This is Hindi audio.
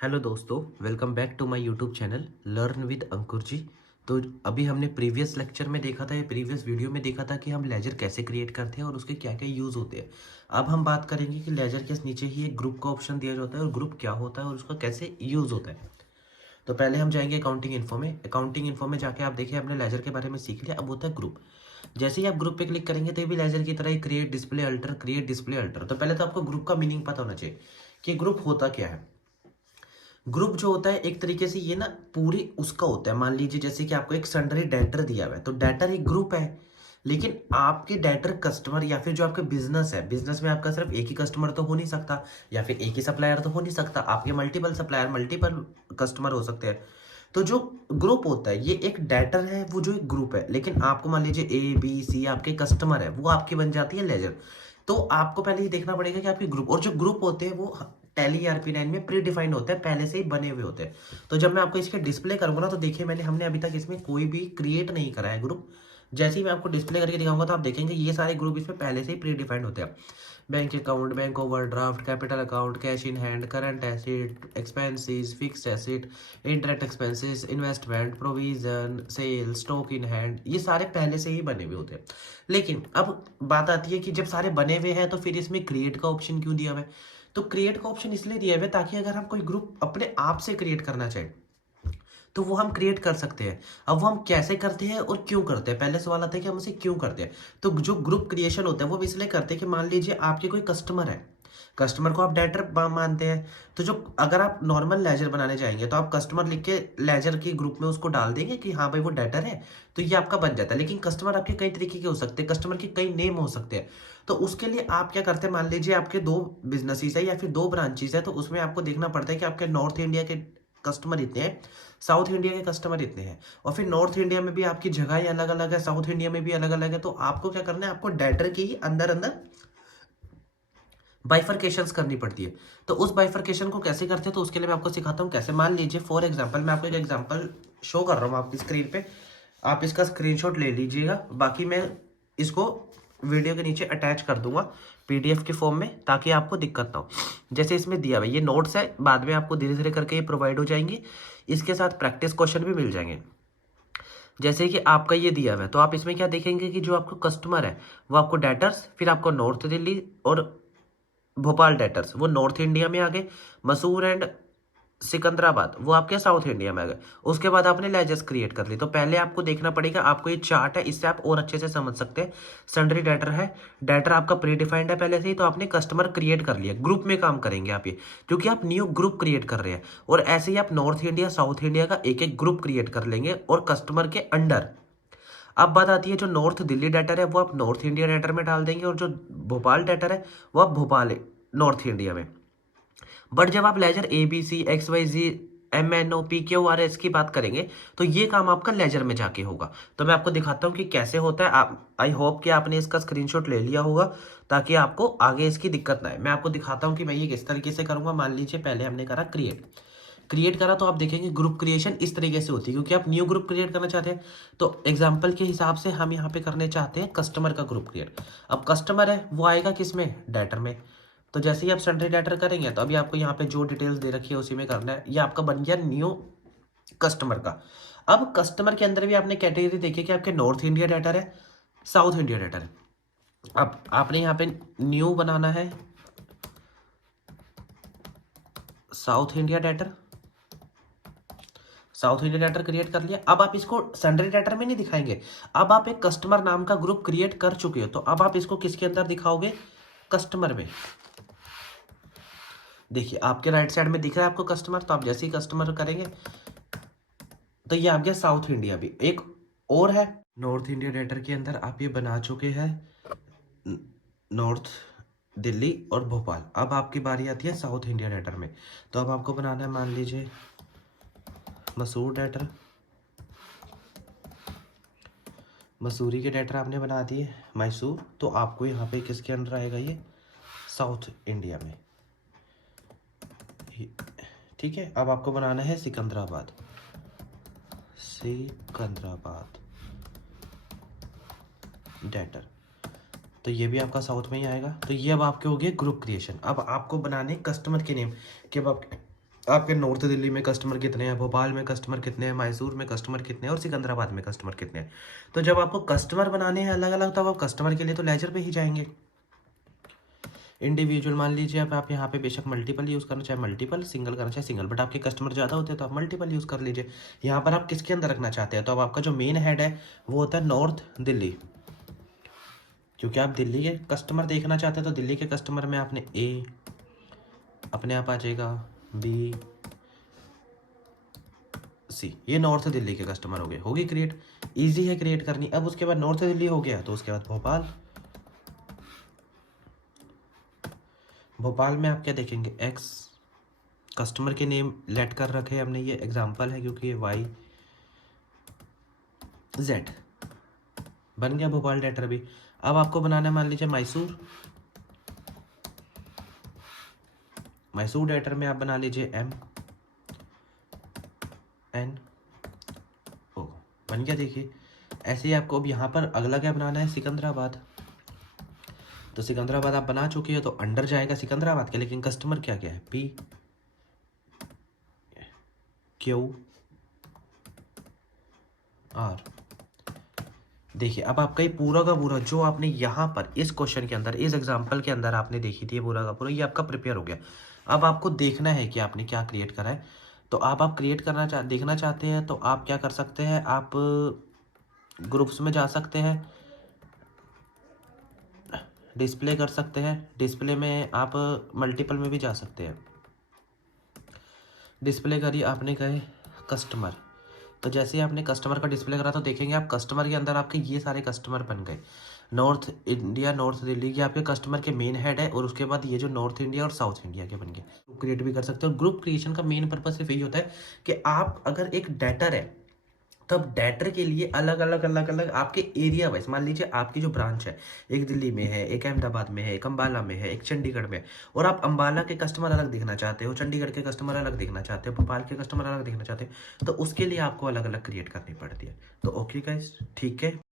हेलो दोस्तों, welcome back to my YouTube channel learn with Ankur ji. तो अभी हमने प्रीवियस लेक्चर में देखा था या प्रीवियस वीडियो में देखा था कि हम लेजर कैसे क्रिएट करते हैं और उसके क्या क्या यूज़ होते हैं। अब हम बात करेंगे कि लेजर के नीचे ही एक ग्रुप का ऑप्शन दिया जाता है और ग्रुप क्या होता है और उसका कैसे यूज़ होता है। तो पहले हम जाएंगे अकाउंटिंग इन्फो में। अकाउंटिंग इन्फो में जाके आप देखिए हमने लेजर के बारे में सीख लिया। अब होता है ग्रुप। जैसे ही आप ग्रुप पे क्लिक करेंगे तो ये भी लेजर की तरह ही क्रिएट डिस्प्ले अल्टर। तो पहले तो आपको ग्रुप का मीनिंग पता होना चाहिए कि ग्रुप होता क्या है। ग्रुप जो होता है एक तरीके से ये ना पूरी उसका होता है। मान लीजिए जैसे कि आपको एक सन्डरी डेटर दिया हुआ है तो डेटर एक ग्रुप है, लेकिन आपके डेटर कस्टमर या फिर जो आपका बिजनेस है, बिजनेस में आपका सिर्फ एक ही कस्टमर तो हो नहीं सकता या फिर एक ही सप्लायर तो हो नहीं सकता, आपके मल्टीपल सप्लायर मल्टीपल कस्टमर हो सकते हैं। तो जो ग्रुप होता है ये एक डेटर है, वो जो एक ग्रुप है, लेकिन आपको मान लीजिए ए बी सी आपके कस्टमर है, वो आपकी बन जाती है लेजर। तो आपको पहले ये देखना पड़ेगा कि आपके ग्रुप, और जो ग्रुप होते हैं वो टैली ERP9 में प्री डिफाइंड होते हैं, पहले से ही बने हुए होते हैं। तो जब मैं आपको इसके डिस्प्ले करूंगा ना तो देखिए हमने अभी तक इसमें कोई भी क्रिएट नहीं करा है ग्रुप। जैसे ही मैं आपको डिस्प्ले करके दिखाऊंगा तो आप देखेंगे ये सारे ग्रुप इसमें पहले से ही प्री डिफाइंड होते हैं। Bank account, bank overdraft, capital account, cash in hand, current asset, expenses, fixed asset, interest expenses, investment, provision, sale, stock in hand, ये सारे पहले से ही बने हुए होते हैं। लेकिन अब बात आती है कि जब सारे बने हुए हैं तो फिर इसमें क्रिएट का ऑप्शन क्यों दिया हुआ है। तो क्रिएट का ऑप्शन इसलिए दिया हुआ है ताकि अगर हम कोई ग्रुप अपने आप से क्रिएट करना चाहें तो वो हम क्रिएट कर सकते हैं। अब वो हम कैसे करते हैं और क्यों करते हैं, पहले सवाल आता है कि हम उसे क्यों करते हैं। तो जो ग्रुप क्रिएशन होता है वो हम इसलिए करते हैं कि मान लीजिए आपके कोई कस्टमर है, कस्टमर को आप डेटर मानते हैं। तो जो अगर आप नॉर्मल लेजर बनाने जाएंगे तो आप कस्टमर लिख के लेजर के ग्रुप में उसको डाल देंगे कि हाँ भाई वो डेटर है, तो ये आपका बन जाता है। लेकिन कस्टमर आपके कई तरीके के हो सकते हैं, कस्टमर के कई नेम हो सकते हैं। तो उसके लिए आप क्या करते हैं, मान लीजिए आपके दो बिजनेसेस है या फिर दो ब्रांचेस है, तो उसमें आपको देखना पड़ता है कि आपके नॉर्थ इंडिया के कस्टमर इतने हैं, साउथ इंडिया के कस्टमर इतने हैं, और फिर नॉर्थ इंडिया में भी आपकी जगह अलग अलग है, साउथ इंडिया में भी अलग अलग है। तो आपको क्या करना है, आपको डेटर की ही अंदर अंदर बाइफर्केशंस करनी पड़ती है। तो उस बाइफर्केशन को कैसे करते हैं तो उसके लिए मैं आपको सिखाता हूँ कैसे। मान लीजिए फॉर एग्जांपल मैं आपको एक एग्जांपल शो कर रहा हूँ आपकी स्क्रीन पे, आप इसका स्क्रीनशॉट ले लीजिएगा। बाकी मैं इसको वीडियो के नीचे अटैच कर दूंगा PDF के फॉर्म में ताकि आपको दिक्कत ना हो। जैसे इसमें दिया हुआ है ये नोट्स है, बाद में आपको धीरे धीरे करके ये प्रोवाइड हो जाएंगे, इसके साथ प्रैक्टिस क्वेश्चन भी मिल जाएंगे। जैसे कि आपका ये दिया हुआ है तो आप इसमें क्या देखेंगे कि जो आपको कस्टमर है वो आपको डेटर्स, फिर आपको नॉर्थ दिल्ली और भोपाल डेटर्स वो नॉर्थ इंडिया में आ गए, मसूर एंड सिकंदराबाद वो आपके साउथ इंडिया में आ गए। उसके बाद आपने लेजर्स क्रिएट कर ली। तो पहले आपको देखना पड़ेगा, आपको ये चार्ट है इससे आप और अच्छे से समझ सकते हैं। सन्ड्री डेटर है, डेटर आपका प्री डिफाइंड है पहले से ही, तो आपने कस्टमर क्रिएट कर लिया। ग्रुप में काम करेंगे आप ये, क्योंकि आप न्यू ग्रुप क्रिएट कर रहे हैं। और ऐसे ही आप नॉर्थ इंडिया साउथ इंडिया का एक एक ग्रुप क्रिएट कर लेंगे और कस्टमर के अंडर। अब बात आती है जो नॉर्थ दिल्ली डेटर है वो आप नॉर्थ इंडिया डेटर में डाल देंगे, और जो भोपाल डेटर है वो आप भोपाल नॉर्थ इंडिया में। बट जब आप लेजर ABCXYZ MNOPQRS की बात करेंगे तो ये काम आपका लेजर में जाके होगा। तो मैं आपको दिखाता हूँ कि कैसे होता है। आप आई होप कि आपने इसका स्क्रीनशॉट ले लिया होगा ताकि आपको आगे इसकी दिक्कत ना आए। मैं आपको दिखाता हूँ कि मैं ये किस तरीके से करूँगा। मान लीजिए पहले हमने करा क्रिएट करा तो आप देखेंगे ग्रुप क्रिएशन इस तरीके से होती है, क्योंकि आप न्यू ग्रुप क्रिएट करना चाहते हैं। तो एग्जांपल के हिसाब से हम यहाँ पे करने चाहते हैं कस्टमर का ग्रुप क्रिएट। अब कस्टमर है वो आएगा किस में, डेटर में। तो जैसे ही आप सन्ड्री डेटर करेंगे तो अभी आपको यहाँ पे जो डिटेल्स दे रखी है उसी में करना है। ये आपका बन गया न्यू कस्टमर का। अब कस्टमर के अंदर भी आपने कैटेगरी देखी कि आपके नॉर्थ इंडिया डेटर है, साउथ इंडिया डेटर है। अब आपने यहाँ पे न्यू बनाना है south India debtor, south India debtor create कर लिया। अब आप इसको सन्ड्री डेटर में नहीं दिखाएंगे, अब आप एक कस्टमर नाम का ग्रुप क्रिएट कर चुके हो, तो अब आप इसको किसके अंदर दिखाओगे, कस्टमर में। देखिए आपके राइट साइड में दिख रहा है आपको कस्टमर, तो आप जैसे ही कस्टमर करेंगे तो ये आ गया साउथ इंडिया। भी एक और है नॉर्थ इंडिया डेटर के अंदर आप ये बना चुके हैं नॉर्थ दिल्ली और भोपाल। अब आपकी बारी आती है साउथ इंडिया डेटर में। तो अब आपको बनाना है मान लीजिए मसूर डेटर, मसूरी के डेटर आपने बना दिए मैसूर। तो आपको यहाँ पे किसके अंदर आएगा, ये साउथ इंडिया में। ठीक है, अब आपको बनाना है सिकंदराबाद, सिकंदराबाद डेटर। तो ये भी आपका साउथ में ही आएगा। तो ये अब आपके हो गए ग्रुप क्रिएशन। अब आपको बनाने कस्टमर के नेम कि अब आपके नॉर्थ दिल्ली में कस्टमर कितने हैं, भोपाल में कस्टमर कितने हैं, मैसूर में कस्टमर कितने हैं और सिकंदराबाद में कस्टमर कितने हैं। तो जब आपको कस्टमर बनाने हैं अलग अलग, तो आप कस्टमर के लिए तो लेजर पे ही जाएंगे। इंडिविजुअल मान लीजिए आप यहाँ पे बेशक मल्टीपल यूज़ करना चाहे मल्टीपल, सिंगल करना चाहे सिंगल, बट आपके कस्टमर ज़्यादा होते हैं तो आप मल्टीपल यूज़ कर लीजिए। यहाँ पर आप किसके अंदर रखना चाहते हैं, तो अब आपका जो मेन हेड है वो होता है नॉर्थ दिल्ली, क्योंकि आप दिल्ली के कस्टमर देखना चाहते हैं। तो दिल्ली के कस्टमर में आपने ए अपने आप आ जाएगा, बी, सी, ये नॉर्थ दिल्ली के कस्टमर हो गए, होगी क्रिएट, इजी है क्रिएट करनी। अब उसके बाद नॉर्थ दिल्ली हो गया तो उसके बाद भोपाल, भोपाल में आप क्या देखेंगे, एक्स, कस्टमर के नेम लेट कर रखे हमने, ये एग्जांपल है क्योंकि ये वाई जेड बन गया भोपाल डेटर भी। अब आपको बनाना है मान लीजिए मैसूर, मैसूर डेटर में आप बना लीजिए एम एन ओ, बन गया। देखिए ऐसे ही आपको अब यहाँ पर अगला क्या बनाना है, सिकंदराबाद। तो सिकंदराबाद आप बना चुके हो तो अंडर जाएगा सिकंदराबाद के, लेकिन कस्टमर क्या क्या है, पी क्यू आर। देखिए अब आपका ये पूरा का पूरा जो आपने यहाँ पर इस क्वेश्चन के अंदर, इस एग्जांपल के अंदर आपने देखी थी, ये पूरा का पूरा ये आपका प्रिपेयर हो गया। अब आपको देखना है कि आपने क्या क्रिएट करा है। तो आप क्रिएट करना देखना चाहते हैं तो आप क्या कर सकते हैं, आप ग्रुप्स में जा सकते हैं, डिस्प्ले कर सकते हैं, डिस्प्ले में आप मल्टीपल में भी जा सकते हैं। डिस्प्ले करिए, आपने कहे कस्टमर, तो जैसे ही आपने कस्टमर का डिस्प्ले करा तो देखेंगे आप कस्टमर के अंदर आपके ये सारे कस्टमर बन गए। नॉर्थ इंडिया, नॉर्थ दिल्ली के आपके कस्टमर के मेन हेड है, और उसके बाद ये जो नॉर्थ इंडिया और साउथ इंडिया के बन गए। ग्रुप क्रिएट भी कर सकते हो। ग्रुप क्रिएशन का मेन पर्पज सिर्फ यही होता है कि आप अगर एक डेटर है तब डेटर के लिए अलग अलग आपके एरिया वाइज, मान लीजिए आपकी जो ब्रांच है, एक दिल्ली में है, एक अहमदाबाद में है, एक अंबाला में है, एक चंडीगढ़ में है, और आप अंबाला के कस्टमर अलग देखना चाहते हो, चंडीगढ़ के कस्टमर अलग देखना चाहते हो, भोपाल के कस्टमर अलग देखना चाहते हो, तो उसके लिए आपको अलग अलग क्रिएट करनी पड़ती है। तो ओके गाइस, ठीक है।